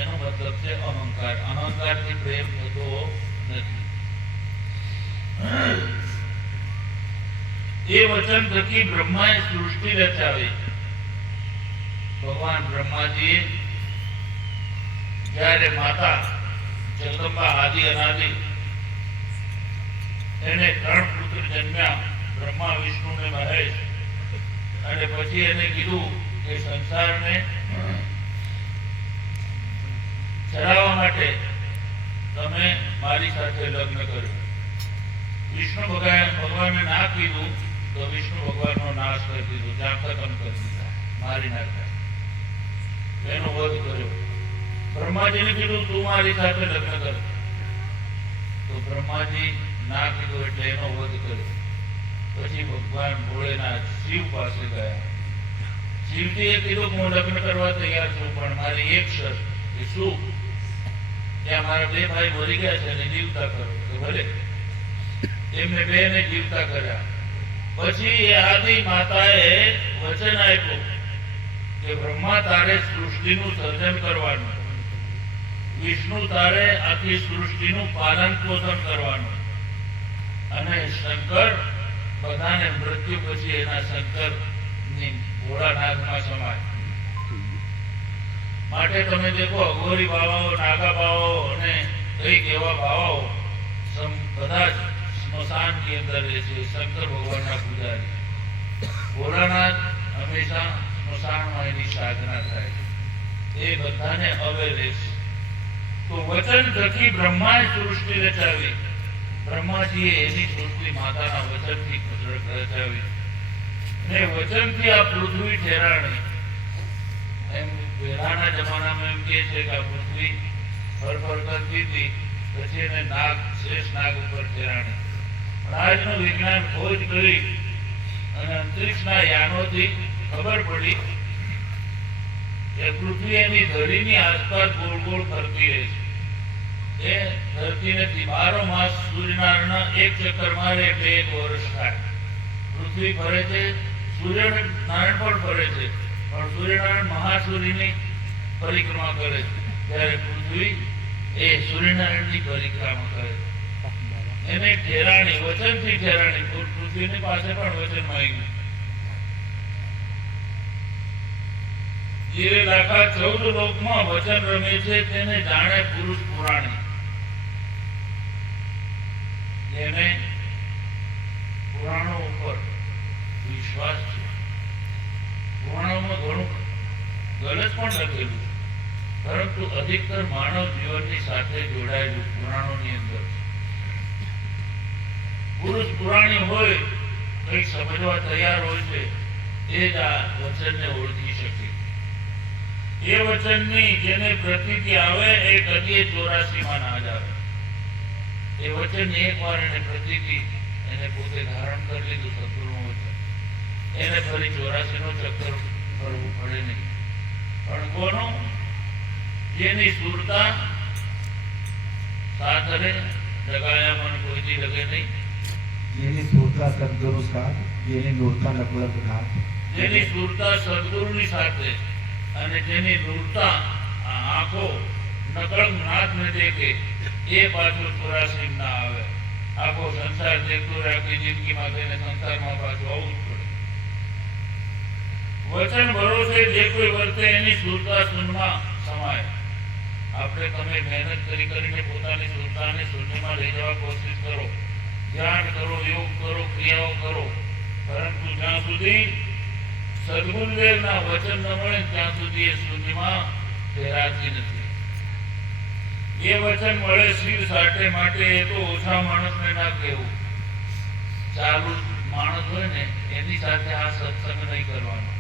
એનો મતલબ છે અહંકાર. અહંકારથી પ્રેમ થતો નથી. એ વચન થકી બ્રહ્માએ સૃષ્ટિ રચાવી. ભગવાન બ્રહ્માજીએ જ્યારે માતા જગદંબા આદિ અનાદિ એને 3 પુત્ર જન્મ્યા, બ્રહ્મા વિષ્ણુ ને મહેશ. અને પછી એને કીધું કે સંસારને ચલાવવા માટે તમે મારી સાથે લગ્ન કર્યું. વિષ્ણુ ભગવાને ના કીધું તો વિષ્ણુ ભગવાનનો નાશ કરી દીધો, જ્યાં ખતમ કરી દીધા, મારી નાખ્યા, એનો વધ કર્યો. બ્રહ્માજીને કીધું તું મારી સાથે લગ્ન કર, તો બ્રહ્માજી ના કીધું એટલે એનો વધ કર્યો. પછી ભગવાન ભોળેનાથ શિવ પાસે ગયા. શિવજીએ કીધું હું લગ્ન કરવા તૈયાર છું, પણ મારી એક શરત. કે શું? ત્યાં મારા 2 ભાઈ મરી ગયા છે અને જીવતા કરો. તો ભલે, એમને 2 ને જીવતા કર્યા. પછી એ આદિ માતાએ વચન આપ્યું કે બ્રહ્મા તારે સૃષ્ટિનું સર્જન કરવાનું, વિષ્ણુ તારે આખી સૃષ્ટિનું પાલન પોષણ કરવાનું, અને શંકર બધાને મૃત્યુ પછી એના શંકરની ભોળાનાથમાં સમાય. માટે તમે દેખો અઘોરી બાવાઓ, નાગા બાવાઓ અને કઈક એવા બાવાઓ બધા જ સ્મશાનની અંદર રહે છે. શંકર ભગવાનના પૂજારી. ભોળાનાથ હંમેશા સ્મશાનમાં એની સાધના થાય. એ બધાને અવેલે છે. તો વચન થકી બ્રહ્માએ સૃષ્ટિ રચાવી. બ્રહ્માજીએ એની સૃષ્ટિ માતાના વચનથી રચાવી. ને વચનથી આ પૃથ્વી ઠેરાણી. એમ પહેલાના જમાનામાં એમ કહે છે કે આ પૃથ્વી ફરફર કરતી હતી પછી એને નાગ, શેષ નાગ ઉપર ઠેરાણી. પણ આજનું વિજ્ઞાન ખોજ કરી અને અંતરિક્ષના યાનોથી ખબર પડી કે પૃથ્વી એની ધરીની આસપાસ ગોળ ગોળ ફરતી રહે છે. એ ધરતી નથી. 12 માસ સૂર્યનારાયણ એક ચક્કર મારે એટલે 1 વર્ષ થાય. પૃથ્વી ફરે છે, સૂર્યનારાયણ પણ ફરે છે, પણ સૂર્યનારાયણ મહાસૂર્યની પરિક્રમા કરે છે, ત્યારે પૃથ્વી એ સૂર્યનારાયણની પરિક્રમા કરે છે. એને ઠેરાણી, વચનથી ઠેરાણી. પૃથ્વીની પાસે પણ વચન માંગ્યું. જે આખા 14 લોકમાં વચન રમે છે તેને જાણે પુરુષ પુરાણી. એને પુરાણો ઉપર વિશ્વાસ છે. પુરાણોમાં ઘણું ગલત પણ લખેલું, પરંતુ અધિકતર માનવ જીવનની સાથે જોડાયેલું પુરાણોની અંદર છે. પુરુષ પુરાણી હોય, કંઈક સમજવા તૈયાર હોય છે, એ જ આ વચનને ઓળખી શકે. એ વચનની જેને પ્રતીતિ આવે એ કદીએ 84 માં ના જ આવે. એ વચન એકવાર એને પ્રતીતિ એને પોતે ધારણ કરી લીધું, સદગુરુનું વચન, એને ફરી 84 નો ચક્કર કરવું પડે નહીં. પણ કોનો? જેની સુરતા સાથ રહે, જગાયા મન કોઈથી લગે નહીં. જેની સુરતા સદગુરુ સાથ, જેની નૂરતા નકલક નાથ. જેની સુરતા સદગુરુની સાથે અને જેની નૂરતા આંખો નકળંગ નાથ ને દેખે, એ પાછું 84 ના આવે. આખો સંસાર દેખતો રહે, આખી જિંદગીમાં તેને સંસારમાં પાછું આવવું જ પડે. વચન ભરોસે જે કોઈ વર્તે એની સુરતા શૂન્યમાં સમાય. આપણે તમે મહેનત કરી કરીને પોતાની સુરતાને શૂન્યમાં લઈ જવા કોશિશ કરો, ધ્યાન કરો, યોગ કરો, ક્રિયાઓ કરો, પરંતુ જ્યાં સુધી સદગુરુદેવના વચન ન મળે ત્યાં સુધી એ શૂન્યમાં ઠેરાતી નથી. એ વચન મળે શિર સાટે માટે એ તો ઓછા માણસને ના કહેવું. ચાલુ માણસ હોય ને એની સાથે આ સત્સંગ નહીં કરવાનો.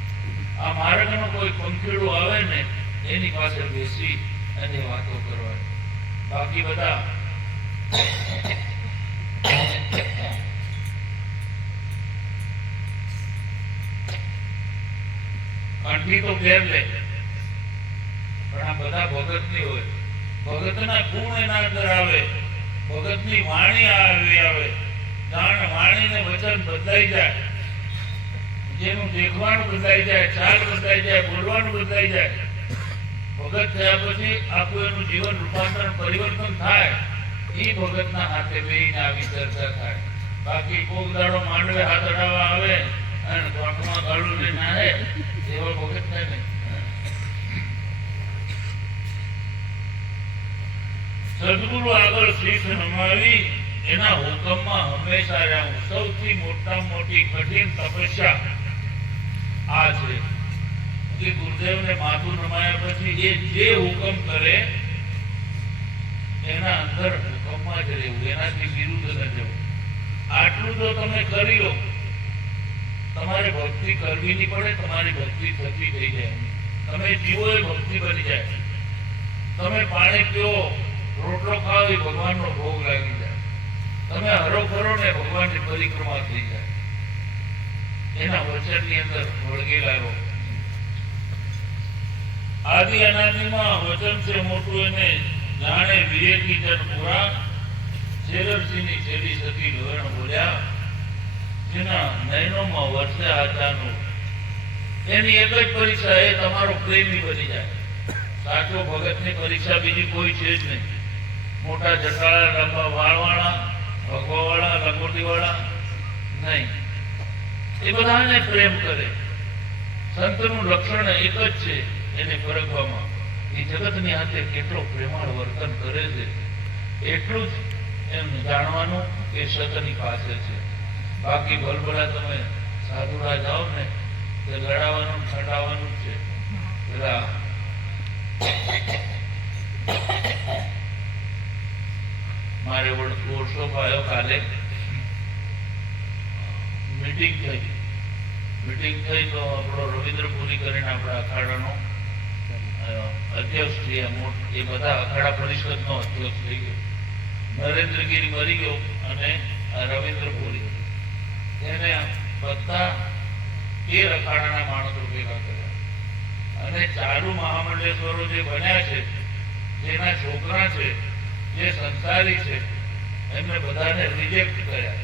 આ માર્ગનો કોઈ પંખીડો આવે ને એની પાસે બેસી અને વાતો કરવાની. બાકી બધા કંઠી તો ફેર લે, પણ આ બધા ભગતની હોય. ભગતના ગુણ એના અંદર આવે, ભગતની વાણી આવે. જાણ વાણી ને વચન બદલાઈ જાય, જેનું દેખવાનું બદલાઈ જાય, ચાલ બદલાઈ જાય, બોલવાનું બદલાઈ જાય. ભગત થયા પછી આખું એનું જીવન રૂપાંતરણ પરિવર્તન થાય. એ ભગતના હાથે બેહીને આવી ચર્ચા થાય. બાકી કોક દાડો માંડવે હાથ અડાવવા આવે અને કોટમાં ગાળું લઈને આવે, એવો ભગત થાય નહીં. સદગુરુ આગળ શીશ નમાવી એના હુકમમાં હંમેશા રહેવું. સૌથી મોટામાં મોટી કઠિન તપસ્યા આ છે કે ગુરુદેવને માથું નમાયા પછી એ જે હુકમ કરે એના અંદર હુકમમાં જ રહેવું, એનાથી વિરુદ્ધ ન જવું. આટલું તો તમે કરી લો, તમારે ભક્તિ કરવી નહીં પડે, તમારી ભક્તિ થતી થઈ જાય. તમે જીવો એ ભક્તિ બની જાય. તમે પાણી પીઓ, રોટલો ખાઓ એ ભગવાનનો ભોગ લાગી જાય. તમે હરો ફરો ને ભગવાનની પરિક્રમા થઈ જાય. એના વચનની અંદર વળગેલા રહો. આદિ અનાદિમાં વચન છે મોટું, એને જાણે વિવેકી જન પૂરા. શેરરસિંહની છેલ્લી સતી લોહણ બોલ્યા, જેના નયનોમાં વરસે આચાનું. એની એક જ પરીક્ષા, એ તમારો પ્રેમી બની જાય. સાચો ભગતની પરીક્ષા બીજી કોઈ છે જ નહીં. મોટા જટાળા, લાંબા વાળવાળા, ભગવાવાળા, લંગોટીવાળા નહીં. એ બધાને પ્રેમ કરે. સંતનું લક્ષણ એક જ છે, એને પરખવામાં. એ જગતની હાથે કેટલો પ્રેમાળ વર્તન કરે છે એટલું જ એમ જાણવાનું કે સતની પાસે છે. બાકી ભલભલા તમે સાધુરા જાઓ ને તે લડાવવાનું ઠંડાવવાનું જ છે. પેલા મારે ઓળશો પાયો કાલે મીટિંગ થઈ તો આપણો રવિન્દ્રપુરી કરીને આપણા અખાડાનો અધ્યક્ષ છે. એ બધા અખાડા પરિષદનો અધ્યક્ષ થઈ ગયો. નરેન્દ્રગીરી મરી ગયો અને આ રવિન્દ્રપુરી એને બધા 13 અખાડાના માણસો ભેગા કર્યા અને ચાલુ મહામંડલેશ્વરો જે બન્યા છે, જેના છોકરા છે, જે સંસારી છે, એમને બધાને રિજેક્ટ કર્યા.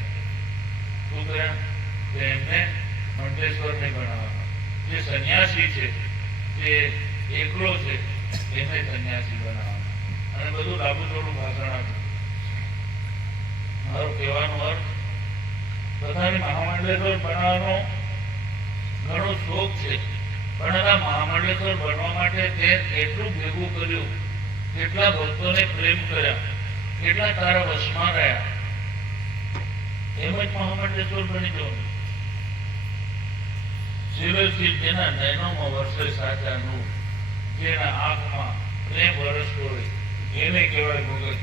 શું કર્યા? કે એમને મંડલેશ્વર નહીં બનાવવાના. જે સંન્યાસી છે, જે એકલો છે, એને સંન્યાસી બનાવવાના. અને બધું લાંબુ ચોડું ભાષણ આપ્યું. મારો કહેવાનો અર્થ, બધાને મહામંડલેશ્વર બનાવવાનો ઘણો શોખ છે, પણ આ મહામંડલેશ્વર બનવા માટે તે કેટલું ભેગું કર્યું, કેટલા ભક્તોને પ્રેમ કર્યા, કેટલા તારા વશમાં રહ્યા, એમ જ મહામંડલેશ્વર બની જવાનું. શિવશિવ જેના નયનોમાં વરસે સાચા નૂર, જેના આંખમાં પ્રેમ વરસતો હોય, એને કહેવાય ભગત.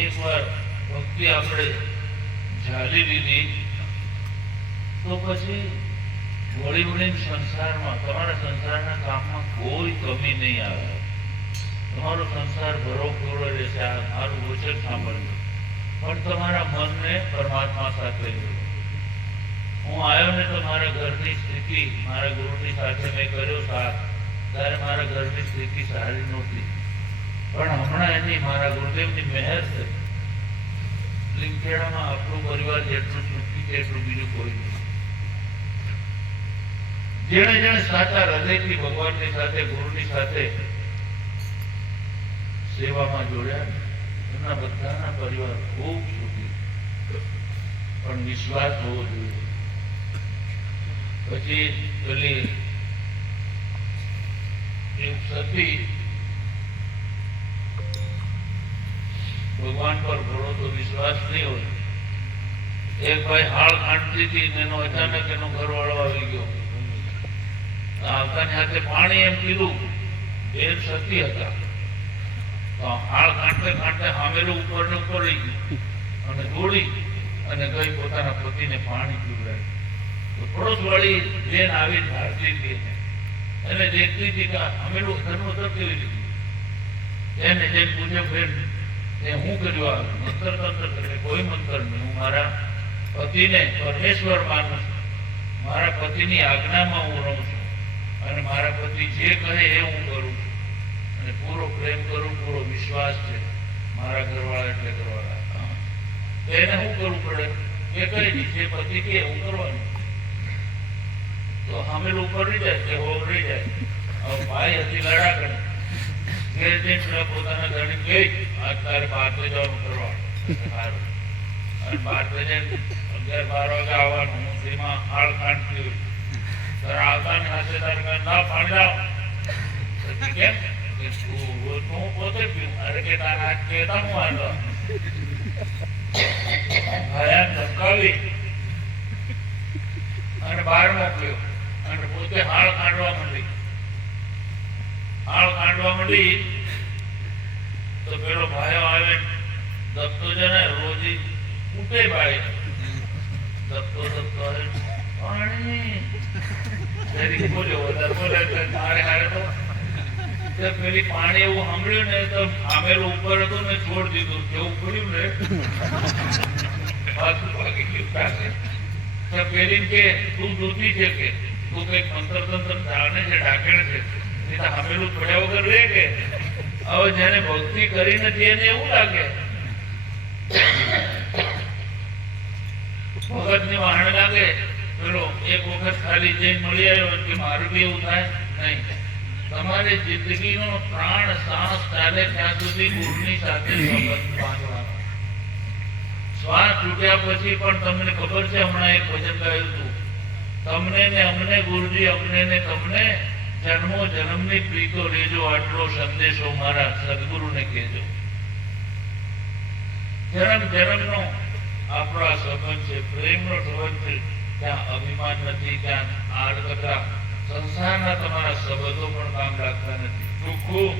એક વાર ભક્તિ આપણે ઝાલી લીધી તો પછી વળી વળીને સંસારમાં, તમારા સંસારના કામમાં કોઈ કમી નહીં આવે. તમારો સંસાર ભરોપૂરો રહેશે. આ મારું વચન સાંભળજો, પણ તમારા મનને પરમાત્મા સાથે જોડો. હું આવ્યો ને તો મારા ઘરની સ્થિતિ, મારા ગુરુની સાથે મેં કર્યો સાથ, ત્યારે મારા ઘરની સ્થિતિ સારી નહોતી, પણ હમણાં એની મારા ગુરુદેવની મહેર છે. લીમખેડામાં આપણું પરિવાર જેટલું સુખી છે એટલું બીજું કોઈ નહીં. જેણે જેણે સાચા હૃદયથી ભગવાનની સાથે, ગુરુની સાથે સેવામાં જોડ્યા, એમના બધાના પરિવાર ખૂબ સુખી. પણ વિશ્વાસ હોવો જોઈએ. પછી પેલી એક સતી ભગવાન પર ઘણો તો વિશ્વાસ નહીં હોય. એક ભાઈ હાળ ખાંડતી હતી, એનો અચાનક એનો ઘરવાળો આવી ગયો. આવતાની હાથે પાણી એમ પીધું. એ સતી હતા. તો હાળ ખાંડતે ખાંડતે હામેલું ઉપર ને ઉપર રહી ગયું અને દોડી અને ગઈ પોતાના પતિને પાણી પીવડાવી. તો પડોશ વાળી બેન આવી ધારતી હતી, એને દેખતી હતી કે હામેલું ઘરનું તર કેવી લીધું. એને જઈને પૂછે, બેન હું કર્યું? આ મંત્ર તંત્ર કરે? કોઈ મંત્ર નહીં. હું મારા પતિને પરમેશ્વર માનું છું. મારા પતિની આજ્ઞામાં હું રહું છું અને મારા પતિ જે કહે એ હું કરું છું અને પૂરો પ્રેમ કરું, પૂરો વિશ્વાસ છે. મારા ઘરવાળા એટલે ઘરવાળા. તો એને શું કરવું પડે? કે કઈ નહીં, જે પતિ કે હું કરવાનું. તો અમે ઉપર રહી જાય કે હો રહી જાય. હવે ભાઈ હતી લડા કરે, ઘેર જઈને પોતાના ધણી ગઈ, આજ તારે 12 જવાનું કરવાનું સારું, અને 12 જઈને 11-12 વાગે આવવાનું. હું તેમાં હાળ ખાંડતી હોય, તારે આવતાની હાથે તારે ના પાણી લાવ. કેમ? હું પોતે પીવું. અરે કે તારા હાથ કહેતા હું હાલવા ભયા ધમકાવી અને બહાર મોકલ્યો અને પોતે હાળ ખાંડવા માંડી. હાળ ખાંડવા માંડી તો પેલો ભાઈઓ આવે, દબતો છે ને રોજી ઉઠે ભાઈ, દબતો આવે પાણી બોલ્યો, વધારે બોલે મારે હારે તો પેલી પાણી એવું સાંભળ્યું ને તો આમેલું ઉપર હતું ને છોડ દીધું. જેવું ખોલ્યું ને પાછું ભાગી ગયું. પેલી કે તું દૂધી છે કે તું કઈક મંત્ર તંત્ર જાણે છે, ડાકેણ છે, આમેલું છોડ્યા વગર રે કે? હવે જેને ભક્તિ કરી નથી એને એવું લાગે. ભગત ની વાહણ લાગે. પેલો એક વખત ખાલી જઈને મળી આવ્યો કે મારું બી એવું થાય નહીં. તમારી જિંદગીનો પ્રાણ શ્વાસ ચાલે ત્યાં સુધી ગુરુની સાથે સંબંધ બાંધવાનો. શ્વાસ છૂટ્યા પછી પણ તમને ખબર છે, હમણાં એક ભજન ગાયું હતું, તમને ને અમને ગુરુજી, અમને ને તમને જન્મો જન્મની પ્રીતો લેજો, આટલો સંદેશો મારા સદગુરુને કહેજો. જન્મ જન્મનો આપણો આ સંબંધ છે, પ્રેમનો સંબંધ છે. ત્યાં અભિમાન નથી, ત્યાં આડકતરા સંસારના તમારા સંબંધો પણ કામ લાગતા નથી. ચોખ્ખું